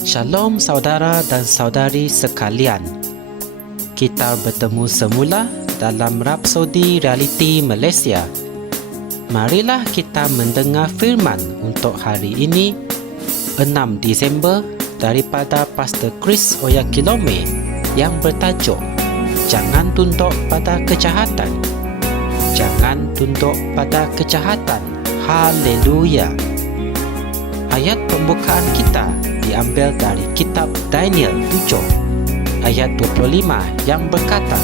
Shalom saudara dan saudari sekalian. Kita bertemu semula dalam Rapsodi Realiti Malaysia. Marilah kita mendengar firman untuk hari ini, 6 Disember, daripada Pastor Chris Oyakilome yang bertajuk Jangan Tunduk pada Kejahatan. Jangan tunduk pada kejahatan. Haleluya. Ayat pembukaan kita diambil dari kitab Daniel 7 ayat 25 yang berkata,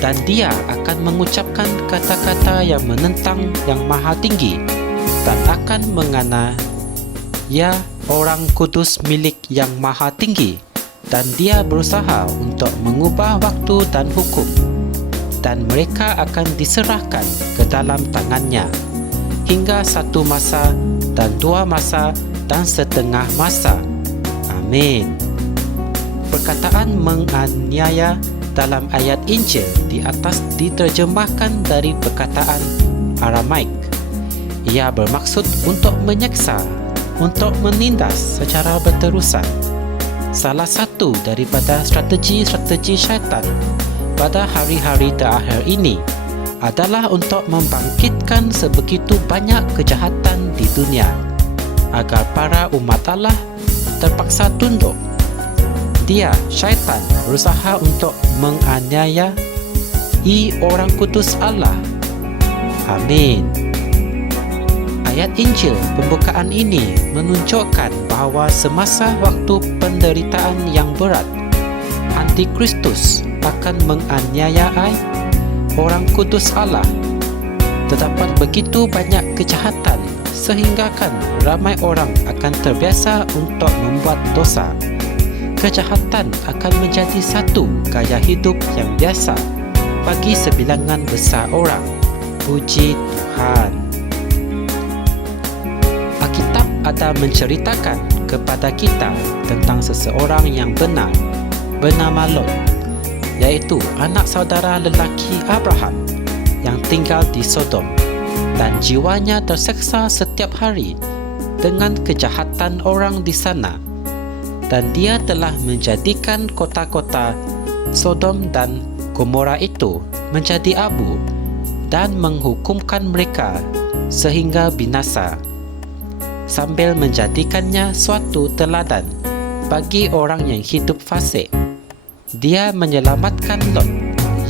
dan dia akan mengucapkan kata-kata yang menentang yang maha tinggi dan akan menganiaya orang kudus milik yang maha tinggi, dan dia berusaha untuk mengubah waktu dan hukum, dan mereka akan diserahkan ke dalam tangannya hingga 1 masa dan 2 masa dan setengah masa. Amin. Perkataan menganiaya dalam ayat Injil di atas diterjemahkan dari perkataan Aramaik. Ia bermaksud untuk menyeksa, untuk menindas secara berterusan. Salah satu daripada strategi-strategi syaitan pada hari-hari terakhir ini adalah untuk membangkitkan sebegitu banyak kejahatan di dunia agar para umat Allah terpaksa tunduk. Dia, syaitan, berusaha untuk menganiaya orang kudus Allah. Amin. Ayat Injil pembukaan ini menunjukkan bahawa semasa waktu penderitaan yang berat, Antikristus akan menganiaya orang kudus Allah. Terdapat begitu banyak kejahatan sehinggakan ramai orang akan terbiasa untuk membuat dosa. Kejahatan akan menjadi satu gaya hidup yang biasa bagi sebilangan besar orang. Puji Tuhan. Alkitab ada menceritakan kepada kita tentang seseorang yang benar bernama Lot, iaitu anak saudara lelaki Abraham yang tinggal di Sodom, dan jiwanya terseksa setiap hari dengan kejahatan orang di sana, dan dia telah menjadikan kota-kota Sodom dan Gomora itu menjadi abu dan menghukumkan mereka sehingga binasa, sambil menjadikannya suatu teladan bagi orang yang hidup fasik. Dia menyelamatkan Lot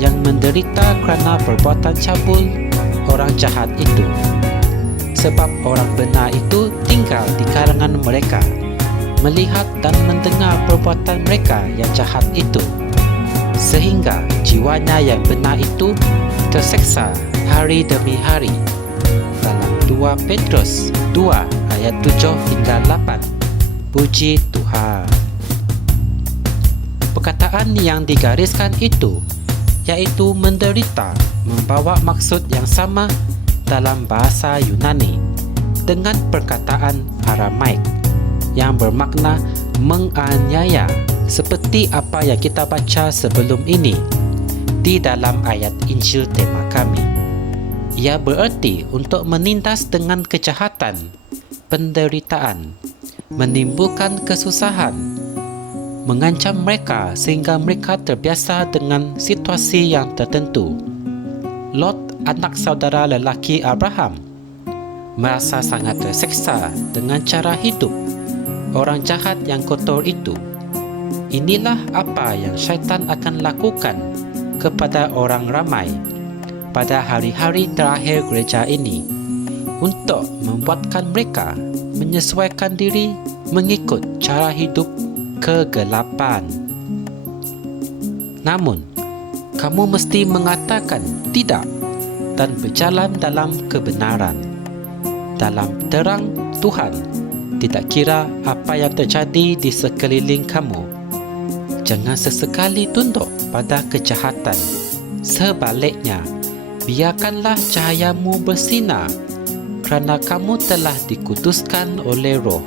yang menderita kerana perbuatan cabul orang jahat itu, sebab orang benar itu tinggal di kalangan mereka, melihat dan mendengar perbuatan mereka yang jahat itu, sehingga jiwanya yang benar itu terseksa hari demi hari. Dalam 2 Petrus 2 ayat 7 hingga 8. Puji Tuhan. Perkataan yang digariskan itu, iaitu menderita, membawa maksud yang sama dalam bahasa Yunani dengan perkataan Aramaik yang bermakna menganiaya, seperti apa yang kita baca sebelum ini di dalam ayat Injil tema kami. Ia bererti untuk menindas dengan kejahatan, penderitaan, menimbulkan kesusahan, mengancam mereka sehingga mereka terbiasa dengan situasi yang tertentu. Lot, anak saudara lelaki Abraham, merasa sangat terseksa dengan cara hidup orang jahat yang kotor itu. Inilah apa yang syaitan akan lakukan kepada orang ramai pada hari-hari terakhir gereja ini, untuk membuatkan mereka menyesuaikan diri mengikut cara hidup kegelapan. Namun, kamu mesti mengatakan tidak dan berjalan dalam kebenaran, dalam terang Tuhan, tidak kira apa yang terjadi di sekeliling kamu. Jangan sesekali tunduk pada kejahatan. Sebaliknya, biarkanlah cahayamu bersinar, kerana kamu telah dikuduskan oleh Roh,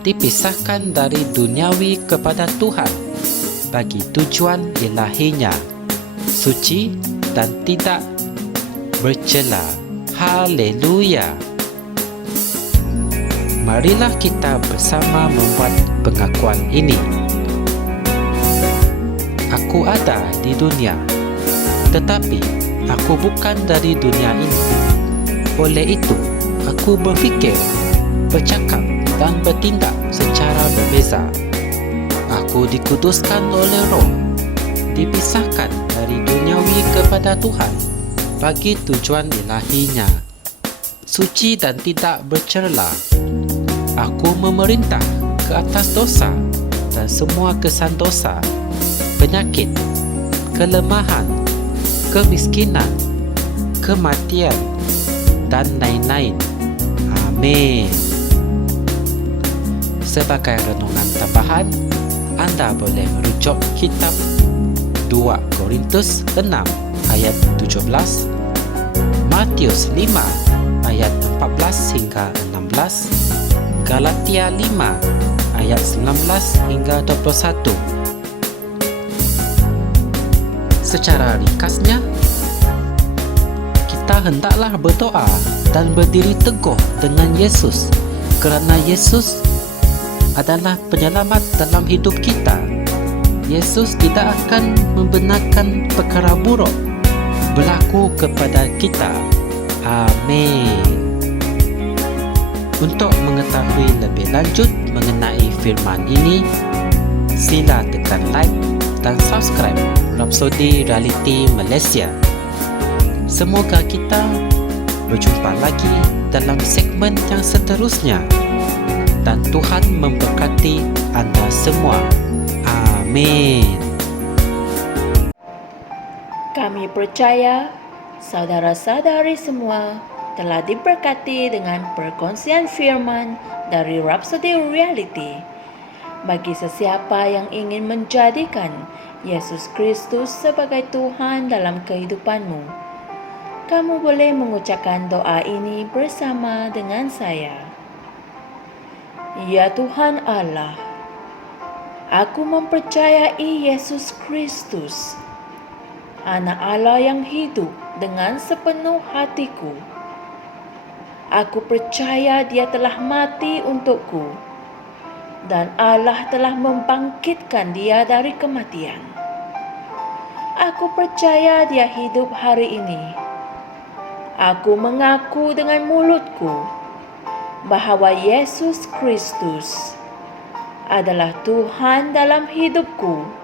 dipisahkan dari duniawi kepada Tuhan bagi tujuan ilahinya, suci dan tidak bercela. Haleluya. Marilah kita bersama membuat pengakuan ini. Aku ada di dunia, tetapi aku bukan dari dunia ini. Oleh itu, aku berfikir, bercakap dan bertindak secara berbeza. Aku dikuduskan oleh Roh, dipisahkan dari duniawi kepada Tuhan bagi tujuan ilahinya, suci dan tidak bercela. Aku memerintah ke atas dosa dan semua kesan dosa, penyakit, kelemahan, kemiskinan, kematian, dan lain-lain. Amin. Sebagai renungan tambahan, anda boleh merujuk kitab 2 Korintus 6 ayat 17, Matius 5 ayat 14 hingga 16, Galatia 5 ayat 19 hingga 21. Secara ringkasnya, kita hendaklah berdoa dan berdiri teguh dengan Yesus, kerana Yesus adalah penyelamat dalam hidup kita. Yesus tidak akan membenarkan perkara buruk berlaku kepada kita. Amin. Untuk mengetahui lebih lanjut mengenai firman ini, sila tekan like dan subscribe Rhapsody Reality Malaysia. Semoga kita berjumpa lagi dalam segmen yang seterusnya, dan Tuhan memberkati anda semua. Amin. Kami percaya saudara-saudari semua telah diberkati dengan perkongsian firman dari Rhapsody Reality. Bagi sesiapa yang ingin menjadikan Yesus Kristus sebagai Tuhan dalam kehidupanmu, kamu boleh mengucapkan doa ini bersama dengan saya. Ya Tuhan Allah, aku mempercayai Yesus Kristus, Anak Allah yang hidup dengan sepenuh hatiku. Aku percaya Dia telah mati untukku, dan Allah telah membangkitkan Dia dari kematian. Aku percaya Dia hidup hari ini. Aku mengaku dengan mulutku bahawa Yesus Kristus adalah Tuhan dalam hidupku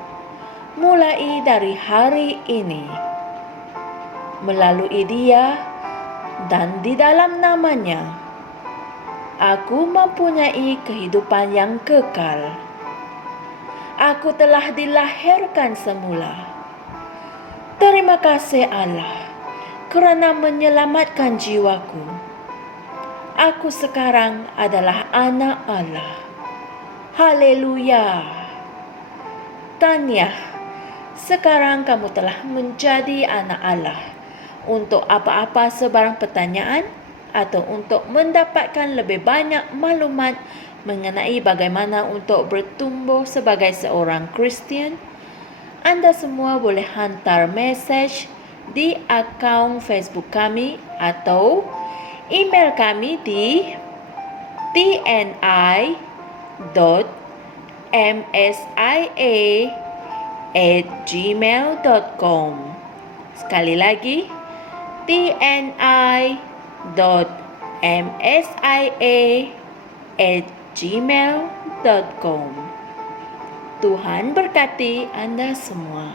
mulai dari hari ini. Melalui Dia dan di dalam nama-Nya, aku mempunyai kehidupan yang kekal. Aku telah dilahirkan semula. Terima kasih Allah kerana menyelamatkan jiwaku. Aku sekarang adalah anak Allah. Haleluya. Tahniah, sekarang kamu telah menjadi anak Allah. Untuk apa-apa sebarang pertanyaan atau untuk mendapatkan lebih banyak maklumat mengenai bagaimana untuk bertumbuh sebagai seorang Kristian, anda semua boleh hantar mesej di akaun Facebook kami atau email kami di tni.msia@gmail.com. Sekali lagi, tni.msia@gmail.com. Tuhan berkati anda semua.